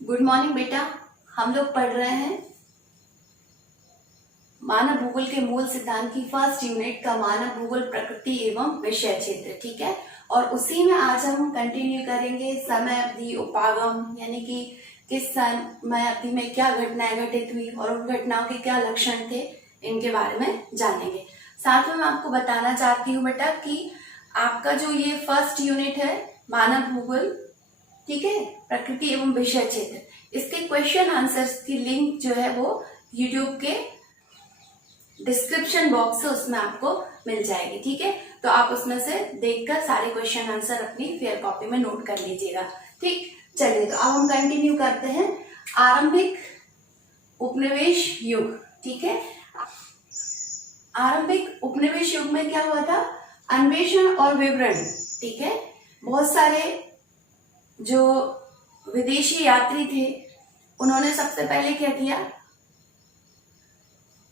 Good morning बेटा। हम लोग पढ़ रहे हैं मानव भूगोल के मूल सिद्धांत की फर्स्ट यूनिट का मानव भूगोल प्रकृति एवं विषय क्षेत्र। ठीक है, और उसी में आज हम कंटिन्यू करेंगे समय अवधि उपागम, यानी कि किस समय अवधि में क्या घटनाएं घटित हुई और उन घटनाओं के क्या लक्षण थे, इनके बारे में जानेंगे। साथ में मैं आपको बताना चाहती हूँ बेटा कि आपका जो ये फर्स्ट यूनिट है मानव भूगोल, ठीक है, प्रकृति एवं विषय क्षेत्र, इसके क्वेश्चन आंसर्स की लिंक जो है वो यूट्यूब के डिस्क्रिप्शन बॉक्स है, उसमें आपको मिल जाएगी। ठीक है, तो आप उसमें से देखकर सारे क्वेश्चन आंसर अपनी फेयर कॉपी में नोट कर लीजिएगा। ठीक, चलिए तो अब हम कंटिन्यू करते हैं। आरंभिक उपनिवेश युग। ठीक है, आरंभिक उपनिवेश युग में क्या हुआ था? अन्वेषण और विवरण। ठीक है, बहुत सारे जो विदेशी यात्री थे उन्होंने सबसे पहले क्या किया?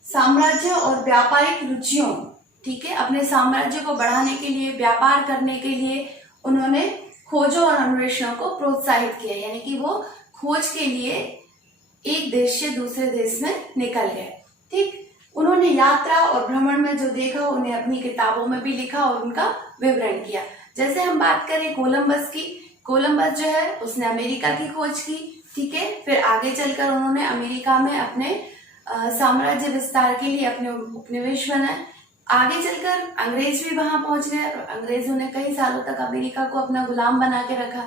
साम्राज्य और व्यापारिक रुचियों, ठीक है, अपने साम्राज्य को बढ़ाने के लिए, व्यापार करने के लिए उन्होंने खोजों और अन्वेषणों को प्रोत्साहित किया, यानी कि वो खोज के लिए एक देश से दूसरे देश में निकल गए। ठीक, उन्होंने यात्रा और भ्रमण में जो देखा उन्हें अपनी किताबों में भी लिखा और उनका विवरण किया। जैसे हम बात करें कोलंबस की, कोलंबस जो है उसने अमेरिका की खोज की। ठीक है, फिर आगे चलकर उन्होंने अमेरिका में अपने साम्राज्य विस्तार के लिए अपने उपनिवेश बनाए। आगे चलकर अंग्रेज भी वहां पहुंच गए और अंग्रेजों ने कई सालों तक अमेरिका को अपना गुलाम बना के रखा।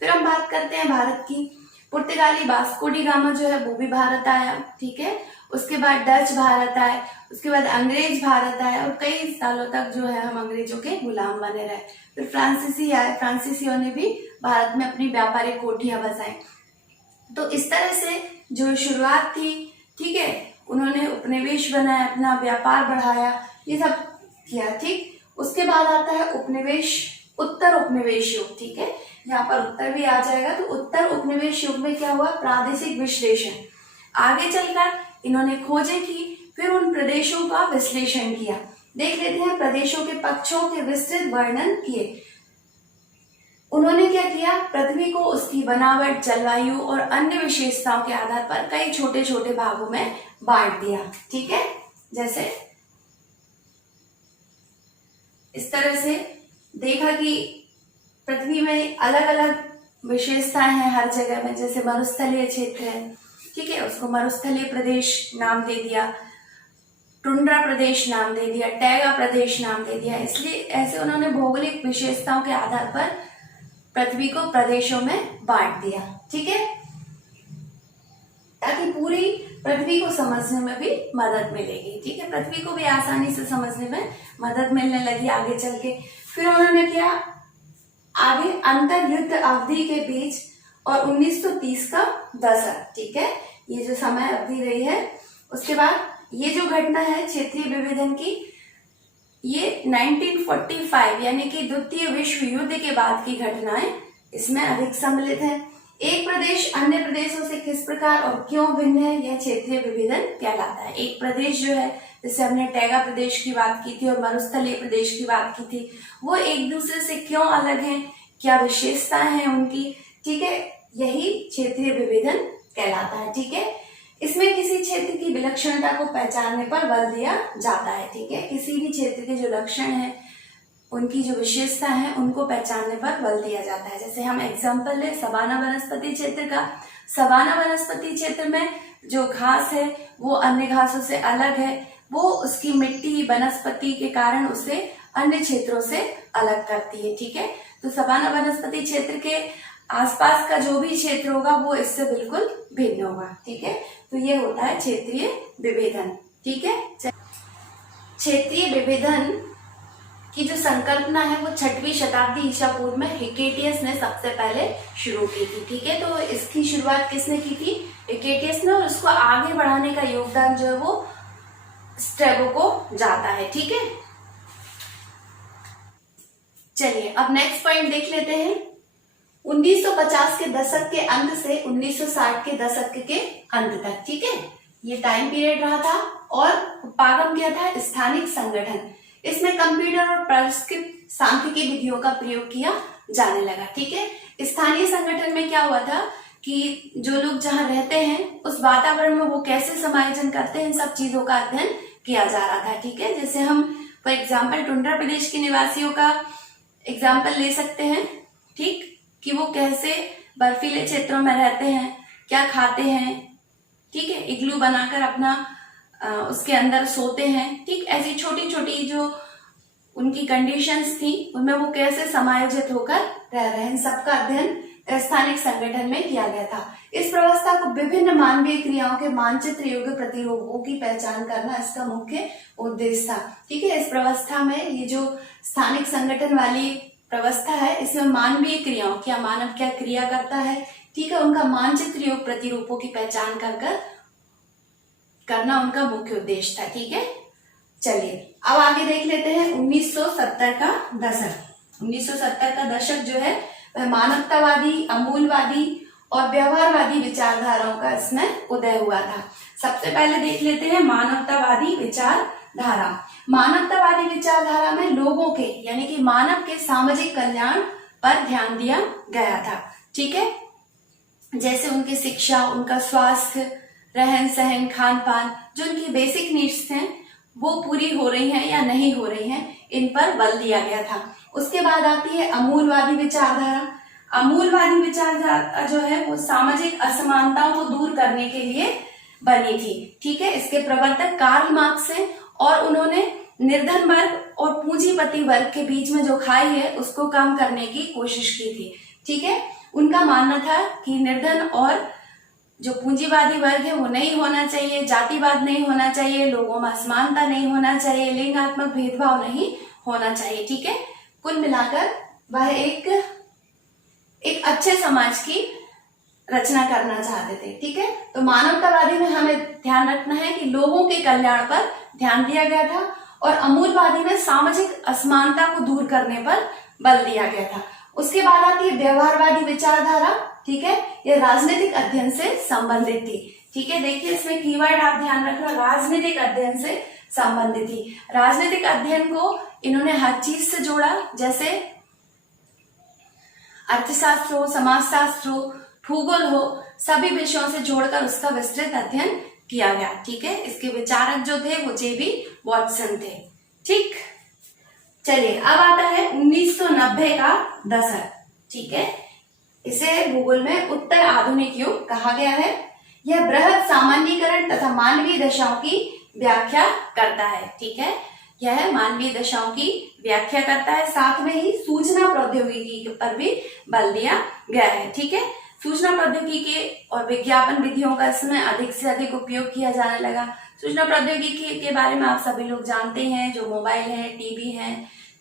फिर हम बात करते हैं भारत की। पुर्तगाली वास्को डी गामा जो है वो भी भारत आया। ठीक है, उसके बाद डच भारत आए, उसके बाद अंग्रेज भारत आए और कई सालों तक जो है हम अंग्रेजों के गुलाम बने रहे। फिर फ्रांसीसी आए, फ्रांसीसियों ने भी भारत में अपनी व्यापारिक कोठियां बसाई। तो इस तरह से जो शुरुआत थी, ठीक है, उन्होंने उपनिवेश बनाया, अपना व्यापार बढ़ाया, ये सब किया। ठीक, उसके बाद आता है उपनिवेश, उत्तर उपनिवेश युग। ठीक है, यहाँ पर उत्तर भी आ जाएगा। तो उत्तर उपनिवेश युग में क्या हुआ? प्रादेशिक विश्लेषण। आगे चलकर इन्होंने खोजें की, फिर उन प्रदेशों का विश्लेषण किया। देख लेते हैं, प्रदेशों के पक्षों के विस्तृत वर्णन किए। उन्होंने क्या किया? पृथ्वी को उसकी बनावट, जलवायु और अन्य विशेषताओं के आधार पर कई छोटे छोटे भागों में बांट दिया। ठीक है, जैसे इस तरह से देखा कि पृथ्वी में अलग अलग विशेषताएं हैं हर जगह में। जैसे मरुस्थलीय क्षेत्र है, ठीक है, उसको मरुस्थलीय प्रदेश नाम दे दिया, टुंड्रा प्रदेश नाम दे दिया, टैगा प्रदेश नाम दे दिया। इसलिए ऐसे उन्होंने भौगोलिक विशेषताओं के आधार पर पृथ्वी को प्रदेशों में बांट दिया। ठीक है, ताकि पूरी पृथ्वी को समझने में भी मदद मिलेगी। ठीक है, पृथ्वी को भी आसानी से समझने में मदद मिलने लगी आगे चल के। फिर उन्होंने क्या? आगे अंतर युद्ध अवधि के बीच और 1930 का दशक, ठीक है, ये जो समय अवधि रही है, उसके बाद ये जो घटना है क्षेत्रीय विभेदन की, ये 1945 यानी कि द्वितीय विश्व युद्ध के बाद की घटनाएं इसमें अधिक सम्मिलित है। एक प्रदेश अन्य प्रदेशों से किस प्रकार और क्यों भिन्न है, यह क्षेत्रीय विभेदन कहलाता है। एक प्रदेश जो है, जैसे हमने टैगा प्रदेश की बात की थी और मरुस्थलीय प्रदेश की बात की थी, वो एक दूसरे से क्यों अलग हैं, क्या विशेषताएं हैं उनकी, ठीक है, यही क्षेत्रीय विभेदन कहलाता है। ठीक है, इसमें किसी क्षेत्र की विलक्षणता को पहचानने पर बल दिया जाता है। ठीक है, किसी भी क्षेत्र के जो लक्षण है, उनकी जो विशेषता है, उनको पहचानने पर बल दिया जाता है। जैसे हम एग्जांपल ले सवाना वनस्पति क्षेत्र का। सवाना वनस्पति क्षेत्र में जो घास है वो अन्य घासों से अलग है, वो उसकी मिट्टी वनस्पति के कारण उसे अन्य क्षेत्रों से अलग करती है। ठीक है, तो सवाना वनस्पति क्षेत्र के आसपास का जो भी क्षेत्र होगा वो इससे बिल्कुल भिन्न होगा। ठीक है, तो ये होता है क्षेत्रीय विभेदन। ठीक है, क्षेत्रीय विभेदन की जो संकल्पना है वो 6वीं शताब्दी ईसा पूर्व में हिकेटियस ने सबसे पहले शुरू की थी। ठीक है, तो इसकी शुरुआत किसने की थी? हिकेटियस ने, और उसको आगे बढ़ाने का योगदान जो है वो स्ट्रैबो को जाता है। ठीक है, चलिए अब नेक्स्ट पॉइंट देख लेते हैं। 1950 के दशक के अंत से 1960 के दशक के अंत तक, ठीक है, ये टाइम पीरियड रहा था। और उपागम क्या था? स्थानिक संगठन। इसमें कंप्यूटर और परिष्कृत सांख्यिकी विधियों का प्रयोग किया जाने लगा। ठीक है, स्थानीय संगठन में क्या हुआ था कि जो लोग जहाँ रहते हैं उस वातावरण में वो कैसे समायोजन करते हैं, इन सब चीजों का अध्ययन किया जा रहा था। ठीक है, जैसे हम फॉर एग्जाम्पल टुंड्रा प्रदेश के निवासियों का एग्जाम्पल ले सकते हैं, ठीक, कि वो कैसे बर्फीले क्षेत्रों में रहते हैं, क्या खाते हैं, ठीक है, इग्लू बनाकर अपना उसके अंदर सोते हैं। ठीक, ऐसी छोटी छोटी जो उनकी कंडीशंस थी उनमें वो कैसे समायोजित होकर रह रहे हैं, इन सबका अध्ययन स्थानिक संगठन में किया गया था। इस व्यवस्था को विभिन्न मानवीय क्रियाओं के मानचित्र योग्य प्रतिरूपों की पहचान करना इसका मुख्य उद्देश्य था। ठीक है, इस व्यवस्था में ये जो स्थानिक संगठन वाली व्यवस्था है, इसमें मानवीय क्रियाओं, क्या मानव क्या क्रिया करता है, ठीक है, उनका मानचित्र योग्य प्रतिरूपों की पहचान कर करना उनका मुख्य उद्देश्य था। ठीक है, चलिए अब आगे देख लेते हैं 1970 का दशक। 1970 का दशक जो है वह मानवतावादी, अमूलवादी और व्यवहारवादी विचारधाराओं का इसमें उदय हुआ था। सबसे पहले देख लेते हैं मानवतावादी विचारधारा। मानवतावादी विचारधारा में लोगों के यानी कि मानव के सामाजिक कल्याण पर ध्यान दिया गया था। ठीक है, जैसे उनकी शिक्षा, उनका स्वास्थ्य, रहन सहन, खान पान, जो उनकी बेसिक नीड्स हैं वो पूरी हो रही हैं या नहीं हो रही हैं, इन पर बल दिया गया था। उसके बाद आती है अमूलवादी विचारधारा। अमूलवादी विचारधारा जो है वो सामाजिक असमानताओं को दूर करने के लिए बनी थी। ठीक है, इसके प्रवर्तक कार्ल मार्क्स हैं और उन्होंने निर्धन वर्ग और पूंजीपति वर्ग के बीच में जो खाई है उसको कम करने की कोशिश की थी। ठीक है, उनका मानना था कि निर्धन और जो पूंजीवादी वर्ग है वो नहीं होना चाहिए, जातिवाद नहीं होना चाहिए, लोगों में असमानता नहीं होना चाहिए, लिंगात्मक भेदभाव नहीं होना चाहिए। ठीक है, कुल मिलाकर वह एक अच्छे समाज की रचना करना चाहते थे। ठीक है, तो मानवतावादी में हमें ध्यान रखना है कि लोगों के कल्याण पर ध्यान दिया गया था और अमूलवादी में सामाजिक असमानता को दूर करने पर बल दिया गया था। उसके बाद आती है व्यवहारवादी विचारधारा। ठीक है, यह राजनीतिक अध्ययन से संबंधित थी। ठीक है, देखिए इसमें कीवर्ड आप ध्यान रखना, राजनीतिक अध्ययन से संबंधित थी। राजनीतिक अध्ययन को इन्होंने हर चीज से जोड़ा, जैसे अर्थशास्त्र हो, समाजशास्त्र हो, भूगोल हो, सभी विषयों से जोड़कर उसका विस्तृत अध्ययन किया गया। ठीक है, इसके विचारक जो थे वो जेबी वॉटसन थे। ठीक, चलिए अब आता है 1990 का दशक। ठीक है, इसे भूगोल में उत्तर आधुनिक युग कहा गया है। यह बृहद सामान्यीकरण तथा मानवीय दशाओं की व्याख्या करता है। ठीक है, यह मानवीय दशाओं की व्याख्या करता है, साथ में ही सूचना प्रौद्योगिकी पर भी बल दिया गया है। ठीक है, सूचना प्रौद्योगिकी और विज्ञापन विधियों का इसमें अधिक से अधिक उपयोग किया जाने लगा। सूचना प्रौद्योगिकी के बारे में आप सभी लोग जानते हैं, जो मोबाइल है, टीवी है,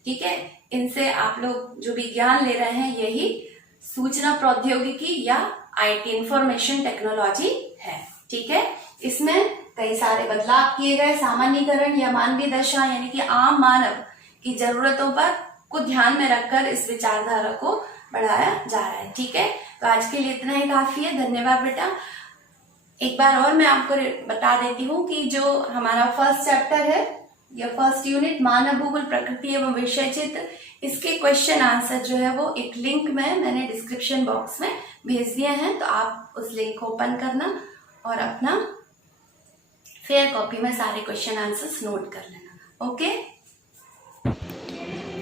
ठीक है, इनसे आप लोग जो भी ज्ञान ले रहे हैं यही सूचना प्रौद्योगिकी या आईटी इंफॉर्मेशन टेक्नोलॉजी है। ठीक है, इसमें कई सारे बदलाव किए गए। सामान्यीकरण या मानवीय दशा यानी कि आम मानव की जरूरतों पर को ध्यान में रखकर इस विचारधारा को बढ़ाया जा रहा है। ठीक है, तो आज के लिए इतना ही काफी है। धन्यवाद बेटा। एक बार और मैं आपको बता देती हूँ कि जो हमारा फर्स्ट चैप्टर है या फर्स्ट यूनिट मानव भूगोल प्रकृति एवं विषय चित्र, इसके क्वेश्चन आंसर जो है वो एक लिंक में मैंने डिस्क्रिप्शन बॉक्स में भेज दिए हैं, तो आप उस लिंक को ओपन करना और अपना फेयर कॉपी में सारे क्वेश्चन आंसर्स नोट कर लेना। ओके,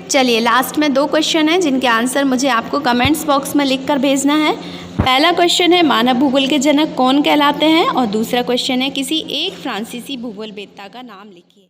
चलिए लास्ट में 2 क्वेश्चन हैं जिनके आंसर मुझे आपको कमेंट्स बॉक्स में लिखकर भेजना है। पहला क्वेश्चन है मानव भूगोल के जनक कौन कहलाते हैं, और दूसरा क्वेश्चन है किसी एक फ्रांसीसी भूगोलवेत्ता का नाम लिखिए।